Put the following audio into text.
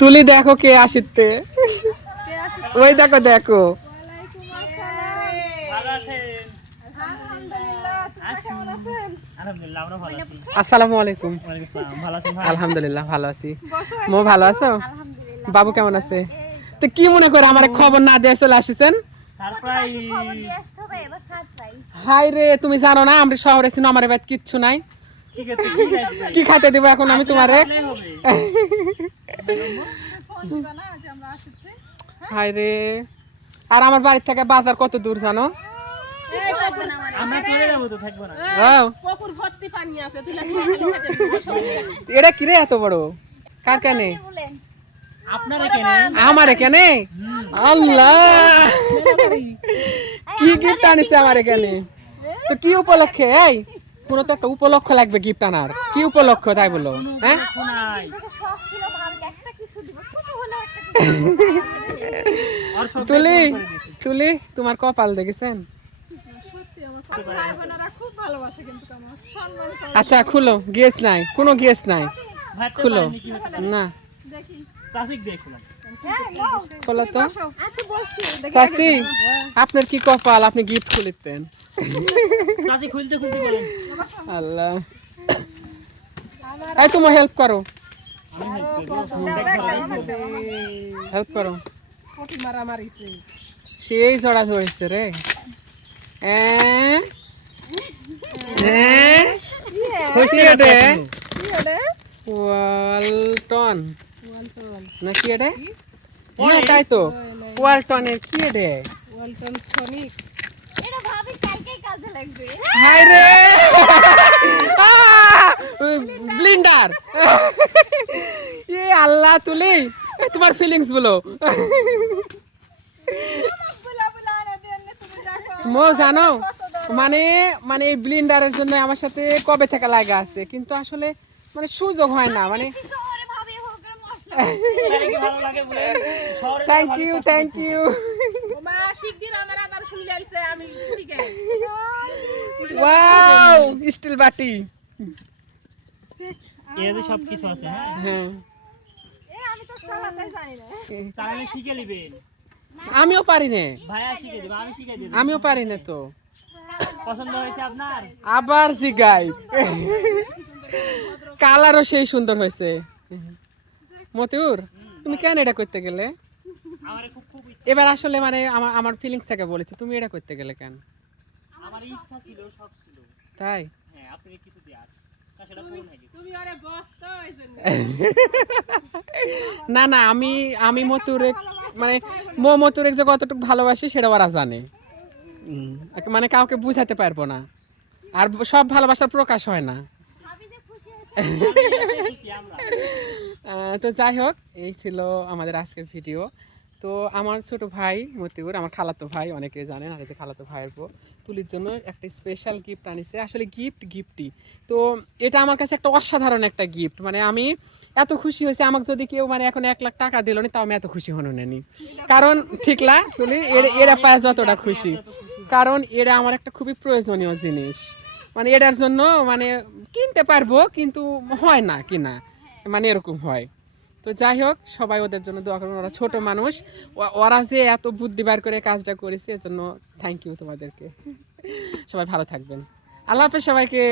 তুলি দেখো কে আসিতে। ওই দেখো দেখো। আসসালামু আলাইকুম। আলহামদুলিল্লাহ ভালো আছি। মো ভালো আছো? বাবু কেমন আছে? তো কি মনে করে আমার খবর না দিয়ে চলে আসিছেন? হাই রে তুমি জানো না আমরা শহরে ছিল আমার এবার কিচ্ছু নাই। কি খাইতে দিব এখন আমি তোমারে? হাই রে আর আমার বাড়ি থেকে বাজার কত দূর জানো? খেতে এটা কি রে এত বড়? কার কেনে? আমার এখানে আল্লাহ। কি গিফট আনিছে আমার এখানে তো কি উপলক্ষে? এই। কোনো তো একটা উপলক্ষ লাগবে গিফট আনার। কি উপলক্ষ তাই বলল হ্যাঁ? তুলি তুলি তোমার কপাল দেখেছেন? আচ্ছা খুলো গেস নাই কোনো গেস নাই। খুলো। না। খোলো তো? আচ্ছা আপনার কি কপাল? আপনি গিফট খুলিতেন। চাষি খুলতে খুলতে বলেন। আল্লাহ। এই তুমি হেল্প করো। আমি হেল্প করব হেল্প করো পটি মারা মারিছে সেই জড়া ধরেছে রে? হ্যাঁ হ্যাঁ খুশি রে ওয়ালটন। না কি রে হ্যাঁ তাই তো। ওয়ালটনের কি ওয়ালটন সনিক হাই রে! ব্লিন্ডার। এ আল্লাহ তুলি। তোমার ফিলিংস বলো। মো জানো মানে মানে এই ব্লিন্ডারের জন্য আমার সাথে কবে থেকে লাগা আছে? কিন্তু আসলে মানে সুযোগ হয় না মানে কি ভালো লাগে বলে শহরে thank you thank you wow steel বাটি। এতে সব কিছু আছে হ্যাঁ? হ্যাঁ। আমি তো চালাতে জানি না। চালালে শিখে নেবেন আমিও পারি না। ভাইয়া শিখে দেবো আমি শিখে দেবো। আমিও পারি না তো। পছন্দ হয়েছে আপনার? আবার জিগাই। কালারও সেই সুন্দর হয়েছে। মতিউর তুমি কেন এটা করতে গেলে? আমার খুব খুব ইচ্ছা- এবার আসলে মানে আমার আমার ফিলিংস থেকে বলেছি তুমি এটা করতে গেলে কেন? আমার ইচ্ছা ছিল সব ছিল। তাই? হ্যাঁ আপনি কিছু দেওয়ার তা সেটা পূরণ হয়ে গেছে। তুমি আরে বস তো এই না না আমি আমি মতুরে মানে মো মতুরে যে কতটুকু ভালোবাসি সেটা ওরা জানে। মানে কাউকে বুঝাতে পারব না। আর সব ভালোবাসার প্রকাশ হয় না। তো যাই হোক, এই ছিল আমাদের আজকের ভিডিও। তো আমার ছোট ভাই মতিউর, আমার খালাতো ভাই অনেকে জানেন, আর যে খালাতো ভাইয়ের বউ, তুলির জন্য একটা স্পেশাল গিফট আনিছে। আসলে গিফট গিফটই তো এটা আমার কাছে একটা অসাধারণ একটা গিফট মানে আমি এত খুশি হয়েছে, আমাকে যদি কেউ মানে এখন এক লাখ টাকা দিল তাও আমি এত খুশি হনো নেনি। কারণ ঠিকলা তুলি? এর- এরা পায় যতটা খুশি। কারণ এটা আমার একটা খুবই প্রয়োজনীয় জিনিস। মানে এটার জন্য মানে কিনতে পারব, কিন্তু হয় না কিনা। মানে এরকম হয়। তো যাই হোক, সবাই ওদের জন্য দোয়া করুন। ওরা ছোট মানুষ। ওরা যে এত বুদ্ধি বার করে কাজটা করেছে, এজন্য থ্যাংক ইউ তোমাদেরকে। সবাই ভালো থাকবেন। আল্লাহ হাফেজ সবাইকে।